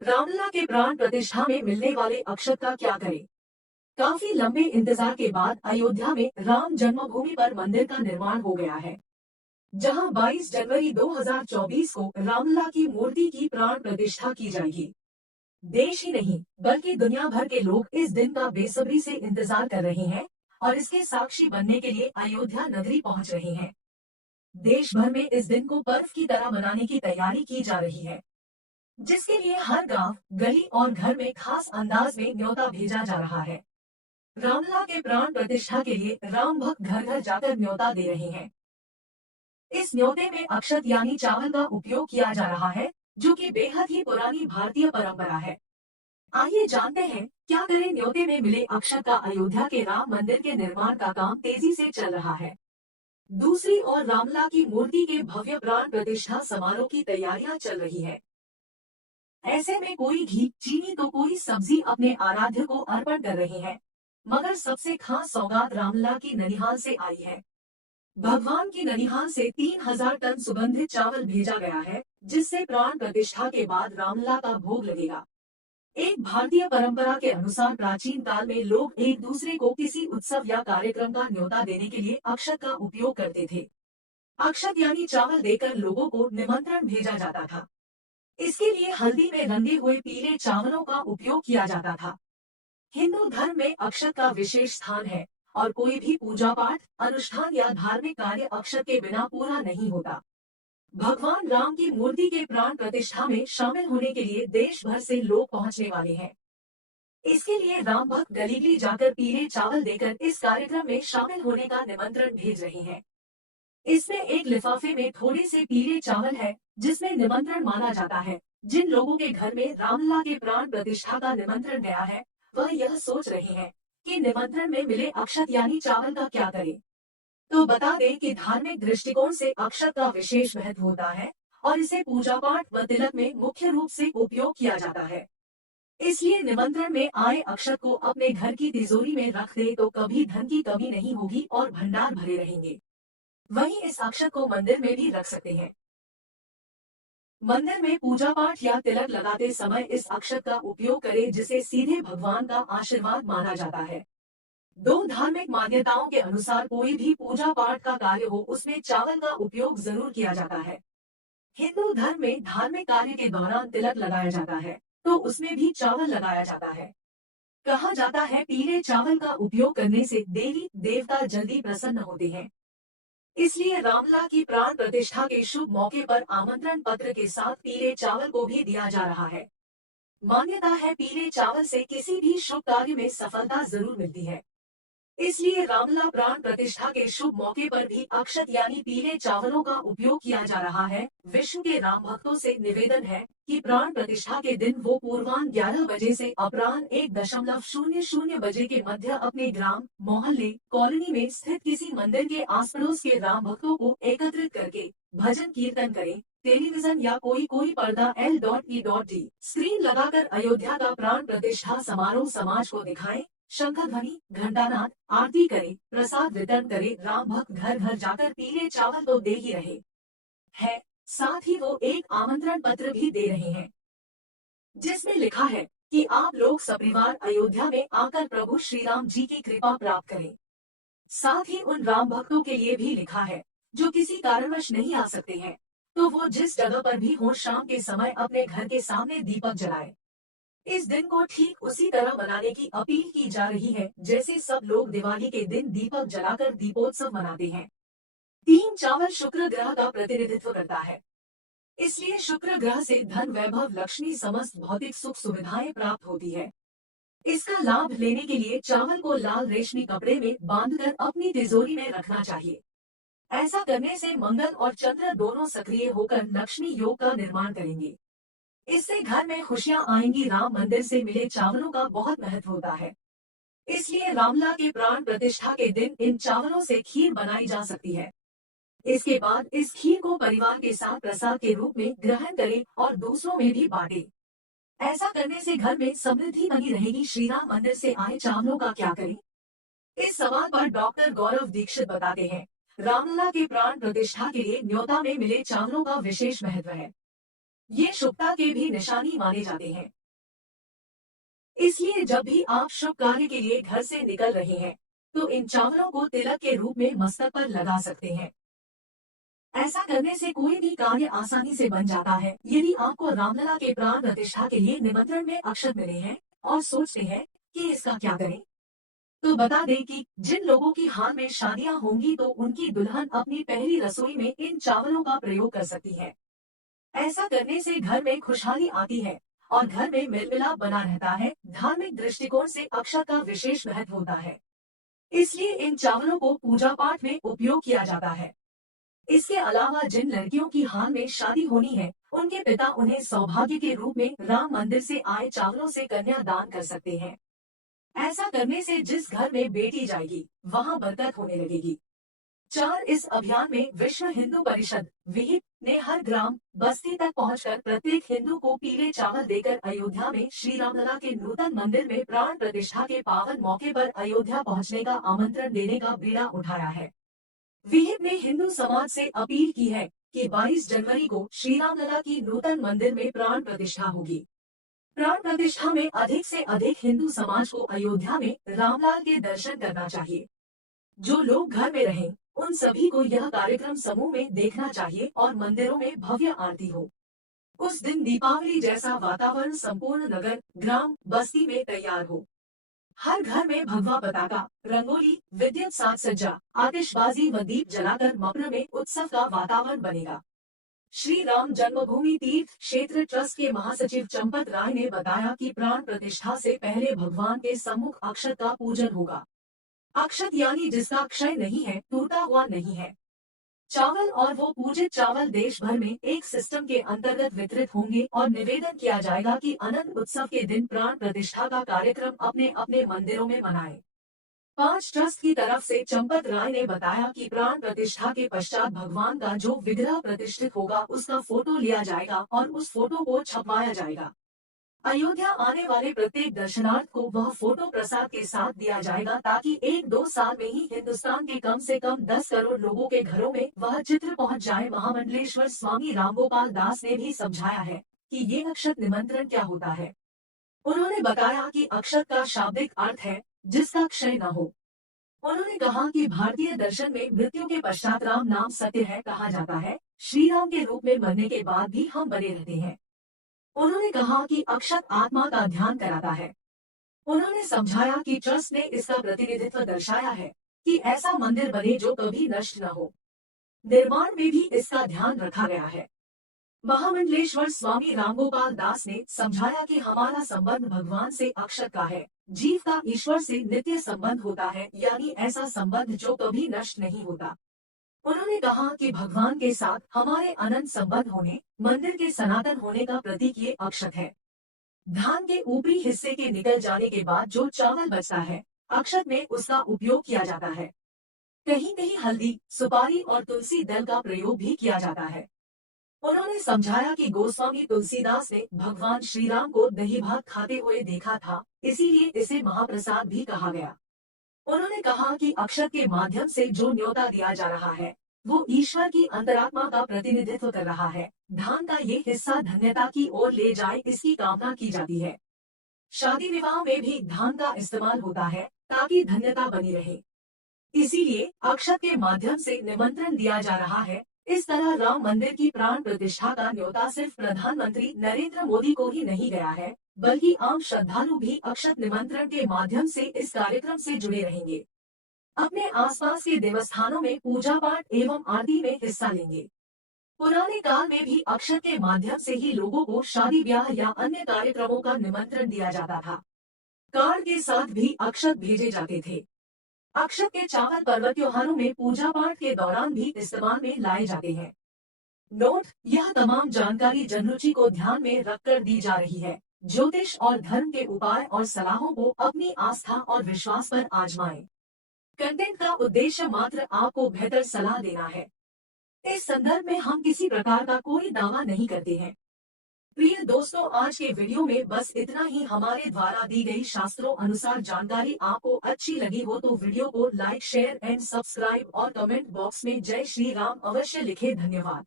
रामलला के प्राण प्रतिष्ठा में मिलने वाले अक्षत का क्या करें। काफी लंबे इंतजार के बाद अयोध्या में राम जन्मभूमि पर मंदिर का निर्माण हो गया है, जहां 22 जनवरी 2024 को रामलला की मूर्ति की प्राण प्रतिष्ठा की जाएगी। देश ही नहीं बल्कि दुनिया भर के लोग इस दिन का बेसब्री से इंतजार कर रहे हैं और इसके साक्षी बनने के लिए अयोध्या नगरी पहुंच रहे हैं। देश भर में इस दिन को पर्व की तरह मनाने की तैयारी की जा रही है, जिसके लिए हर गांव, गली और घर में खास अंदाज में न्योता भेजा जा रहा है। रामलला के प्राण प्रतिष्ठा के लिए राम भक्त घर घर जाकर न्योता दे रहे हैं। इस न्योते में अक्षत यानी चावल का उपयोग किया जा रहा है, जो कि बेहद ही पुरानी भारतीय परंपरा है। आइए जानते हैं क्या करें न्योते में मिले अक्षत का। अयोध्या के राम मंदिर के निर्माण का काम तेजी से चल रहा है। दूसरी ओर रामलला की मूर्ति के भव्य प्राण प्रतिष्ठा समारोह की तैयारियां चल रही है। ऐसे में कोई घी, चीनी तो कोई सब्जी अपने आराध्य को अर्पण कर रहे हैं, मगर सबसे खास सौगात रामलला की ननिहाल से आई है। भगवान की ननिहाल से 3000 टन सुगंधित चावल भेजा गया है, जिससे प्राण प्रतिष्ठा के बाद रामलला का भोग लगेगा। एक भारतीय परंपरा के अनुसार प्राचीन काल में लोग एक दूसरे को किसी उत्सव या कार्यक्रम का न्योता देने के लिए अक्षत का उपयोग करते थे। अक्षत यानी चावल देकर लोगों को निमंत्रण भेजा जाता था। इसके लिए हल्दी में रंगे हुए पीले चावलों का उपयोग किया जाता था। हिंदू धर्म में अक्षत का विशेष स्थान है और कोई भी पूजा पाठ, अनुष्ठान या धार्मिक कार्य अक्षत के बिना पूरा नहीं होता। भगवान राम की मूर्ति के प्राण प्रतिष्ठा में शामिल होने के लिए देश भर से लोग पहुंचने वाले हैं। इसके लिए राम भक्त गली गली जाकर पीले चावल देकर इस कार्यक्रम में शामिल होने का निमंत्रण भेज रहे हैं। इसमें एक लिफाफे में थोड़े से पीले चावल है, जिसमें निमंत्रण माना जाता है। जिन लोगों के घर में रामलला के प्राण प्रतिष्ठा का निमंत्रण गया है, वह यह सोच रहे हैं कि निमंत्रण में मिले अक्षत यानी चावल का क्या करें। तो बता दें कि धार्मिक दृष्टिकोण से अक्षत का विशेष महत्व होता है और इसे पूजा पाठ व तिलक में मुख्य रूप से उपयोग किया जाता है। इसलिए निमंत्रण में आए अक्षत को अपने घर की तिजोरी में रख दे तो कभी धन की कमी नहीं होगी और भंडार भरे रहेंगे। वहीं इस अक्षत को मंदिर में भी रख सकते हैं। मंदिर में पूजा पाठ या तिलक लगाते समय इस अक्षत का उपयोग करें, जिसे सीधे भगवान का आशीर्वाद माना जाता है। दो धार्मिक मान्यताओं के अनुसार कोई भी पूजा पाठ का कार्य हो, उसमें चावल का उपयोग जरूर किया जाता है। हिंदू धर्म में धार्मिक कार्य के दौरान तिलक लगाया जाता है, तो उसमें भी चावल लगाया जाता है। कहा जाता है पीले चावल का उपयोग करने से देवी देवता जल्दी प्रसन्न होते हैं। इसलिए रामलला की प्राण प्रतिष्ठा के शुभ मौके पर आमंत्रण पत्र के साथ पीले चावल को भी दिया जा रहा है। मान्यता है पीले चावल से किसी भी शुभ कार्य में सफलता जरूर मिलती है। इसलिए रामलला प्राण प्रतिष्ठा के शुभ मौके पर भी अक्षत यानी पीले चावलों का उपयोग किया जा रहा है। विश्व के राम भक्तों से निवेदन है कि प्राण प्रतिष्ठा के दिन वो पूर्वाह्न 11 बजे से अपराह्न 1:00 बजे के मध्य अपने ग्राम, मोहल्ले, कॉलोनी में स्थित किसी मंदिर के आस पड़ोस के राम भक्तों को एकत्रित करके भजन कीर्तन करें। टेलीविजन या कोई पर्दा L.E.D स्क्रीन लगाकर अयोध्या का प्राण प्रतिष्ठा समारोह समाज को दिखाएं। शंख ध्वनि, घंटानाद, आरती करे, प्रसाद वितरण करे। राम भक्त घर घर जाकर पीले चावल तो दे ही रहे हैं, साथ ही वो एक आमंत्रण पत्र भी दे रहे हैं, जिसमें लिखा है कि आप लोग सपरिवार अयोध्या में आकर प्रभु श्री राम जी की कृपा प्राप्त करें। साथ ही उन राम भक्तों के लिए भी लिखा है जो किसी कारणवश नहीं आ सकते हैं, तो वो जिस जगह पर भी हो शाम के समय अपने घर के सामने दीपक जलाए। इस दिन को ठीक उसी तरह मनाने की अपील की जा रही है जैसे सब लोग दिवाली के दिन दीपक जलाकर दीपोत्सव मनाते हैं। तीन चावल शुक्र ग्रह का प्रतिनिधित्व करता है, इसलिए शुक्र ग्रह से धन, वैभव, लक्ष्मी, समस्त भौतिक सुख सुविधाएं प्राप्त होती है। इसका लाभ लेने के लिए चावल को लाल रेशमी कपड़े में बांधकर अपनी तिजोरी में रखना चाहिए। ऐसा करने से मंगल और चंद्र दोनों सक्रिय होकर लक्ष्मी योग का निर्माण करेंगे। इससे घर में खुशियां आएंगी। राम मंदिर से मिले चावलों का बहुत महत्व होता है, इसलिए रामलला के प्राण प्रतिष्ठा के दिन इन चावलों से खीर बनाई जा सकती है। इसके बाद इस खीर को परिवार के साथ प्रसाद के रूप में ग्रहण करें और दूसरों में भी बांटें। ऐसा करने से घर में समृद्धि बनी रहेगी। श्री राम मंदिर से आए चावलों का क्या करें, इस सवाल पर डॉक्टर गौरव दीक्षित बताते हैं। रामलला के प्राण प्रतिष्ठा के लिए न्योता में मिले चावलों का विशेष महत्व है। ये शुभता के भी निशानी माने जाते हैं। इसलिए जब भी आप शुभ कार्य के लिए घर से निकल रहे हैं, तो इन चावलों को तिलक के रूप में मस्तक पर लगा सकते हैं। ऐसा करने से कोई भी कार्य आसानी से बन जाता है। यदि आपको रामलला के प्राण प्रतिष्ठा के लिए निमंत्रण में अक्षत मिले हैं और सोचते हैं कि इसका क्या करें, तो बता दें कि जिन लोगों की हाल में शादियां होंगी तो उनकी दुल्हन अपनी पहली रसोई में इन चावलों का प्रयोग कर सकती है। ऐसा करने से घर में खुशहाली आती है और घर में मेलमिलाप बना रहता है। धार्मिक दृष्टिकोण से अक्षत का विशेष महत्व होता है, इसलिए इन चावलों को पूजा पाठ में उपयोग किया जाता है। इसके अलावा जिन लड़कियों की हाल में शादी होनी है, उनके पिता उन्हें सौभाग्य के रूप में राम मंदिर से आए चावलों से कन्या दान कर सकते हैं। ऐसा करने से जिस घर में बेटी जाएगी, वहां बरकत होने लगेगी। 4 इस अभियान में विश्व हिंदू परिषद विहिप ने हर ग्राम बस्ती तक पहुंचकर प्रत्येक हिंदू को पीले चावल देकर अयोध्या में श्री रामलला के नूतन मंदिर में प्राण प्रतिष्ठा के पावन मौके पर अयोध्या पहुंचने का आमंत्रण देने का बीड़ा उठाया है। विहिप ने हिंदू समाज से अपील की है कि 22 जनवरी को श्री रामलला की नूतन मंदिर में प्राण प्रतिष्ठा होगी। प्राण प्रतिष्ठा में अधिक से अधिक हिंदू समाज को अयोध्या में रामलाल के दर्शन करना चाहिए। जो लोग घर में रहें, उन सभी को यह कार्यक्रम समूह में देखना चाहिए और मंदिरों में भव्य आरती हो। उस दिन दीपावली जैसा वातावरण संपूर्ण नगर, ग्राम, बस्ती में तैयार हो। हर घर में भगवा पताका, रंगोली, विद्युत साज सज्जा, आतिशबाजी व दीप जलाकर मप्र में उत्सव का वातावरण बनेगा। श्री राम जन्मभूमि तीर्थ क्षेत्र ट्रस्ट के महासचिव चंपत राय ने बताया कि प्राण प्रतिष्ठा से पहले भगवान के सम्मुख अक्षत का पूजन होगा। अक्षत यानी जिसका क्षय नहीं है, टूटा हुआ नहीं है। चावल और वो पूजित चावल देश भर में एक सिस्टम के अंतर्गत वितरित होंगे और निवेदन किया जाएगा कि अनंत उत्सव के दिन प्राण प्रतिष्ठा का कार्यक्रम अपने अपने मंदिरों में मनाएं। 5 ट्रस्ट की तरफ से चंपत राय ने बताया कि प्राण प्रतिष्ठा के पश्चात भगवान का जो विग्रह प्रतिष्ठित होगा उसका फोटो लिया जाएगा और उस फोटो को छपवाया जाएगा। अयोध्या आने वाले प्रत्येक दर्शनार्थ को वह फोटो प्रसाद के साथ दिया जाएगा ताकि 1-2 साल में ही हिंदुस्तान के कम से कम 10 करोड़ लोगों के घरों में वह चित्र पहुंच जाए। महामंडलेश्वर स्वामी रामगोपाल दास ने भी समझाया है कि ये अक्षत निमंत्रण क्या होता है। उन्होंने बताया कि अक्षत का शाब्दिक अर्थ है जिसका क्षय न हो। उन्होंने कहा कि भारतीय दर्शन में मृत्यु के पश्चात राम नाम सत्य है कहा जाता है। श्री राम के रूप में मरने के बाद भी हम बने रहते हैं। उन्होंने कहा कि अक्षत आत्मा का ध्यान कराता है। उन्होंने समझाया कि ट्रस्ट ने इसका प्रतिनिधित्व दर्शाया है कि ऐसा मंदिर बने जो कभी नष्ट न हो। निर्माण में भी इसका ध्यान रखा गया है। महामंडलेश्वर स्वामी रामगोपाल दास ने समझाया कि हमारा संबंध भगवान से अक्षत का है। जीव का ईश्वर से नित्य संबंध होता है, यानी ऐसा संबंध जो कभी नष्ट नहीं होता। उन्होंने कहा कि भगवान के साथ हमारे अनंत संबंध होने, मंदिर के सनातन होने का प्रतीक ये अक्षत है। धान के ऊपरी हिस्से के निकल जाने के बाद जो चावल बचता है, अक्षत में उसका उपयोग किया जाता है। कहीं कहीं हल्दी, सुपारी और तुलसी दल का प्रयोग भी किया जाता है। उन्होंने समझाया कि गोस्वामी तुलसीदास ने भगवान श्री राम को दही भात खाते हुए देखा था, इसीलिए इसे महाप्रसाद भी कहा गया। उन्होंने कहा कि अक्षत के माध्यम से जो न्योता दिया जा रहा है, वो ईश्वर की अंतरात्मा का प्रतिनिधित्व कर रहा है। धान का ये हिस्सा धन्यता की ओर ले जाए, इसकी कामना की जाती है। शादी विवाह में भी धान का इस्तेमाल होता है ताकि धन्यता बनी रहे। इसीलिए अक्षत के माध्यम से निमंत्रण दिया जा रहा है। इस तरह राम मंदिर की प्राण प्रतिष्ठा का न्योता सिर्फ प्रधानमंत्री नरेंद्र मोदी को ही नहीं गया है, बल्कि आम श्रद्धालु भी अक्षत निमंत्रण के माध्यम से इस कार्यक्रम से जुड़े रहेंगे। अपने आसपास के देवस्थानों में पूजा पाठ एवं आरती में हिस्सा लेंगे। पुराने काल में भी अक्षत के माध्यम से ही लोगों को शादी ब्याह या अन्य कार्यक्रमों का निमंत्रण दिया जाता था। कार्ड के साथ भी अक्षत भेजे जाते थे। अक्षत के चावल पर्व त्योहारों में पूजा पाठ के दौरान भी इस्तेमाल में लाए जाते हैं। नोट: यह तमाम जानकारी जनरुचि को ध्यान में रखकर दी जा रही है। ज्योतिष और धर्म के उपाय और सलाहों को अपनी आस्था और विश्वास पर आजमाएं। कंटेंट का उद्देश्य मात्र आपको बेहतर सलाह देना है। इस संदर्भ में हम किसी प्रकार का कोई दावा नहीं करते हैं। प्रिय दोस्तों, आज के वीडियो में बस इतना ही। हमारे द्वारा दी गई शास्त्रों अनुसार जानकारी आपको अच्छी लगी हो तो वीडियो को लाइक, शेयर एंड सब्सक्राइब और कमेंट बॉक्स में जय श्री राम अवश्य लिखें। धन्यवाद।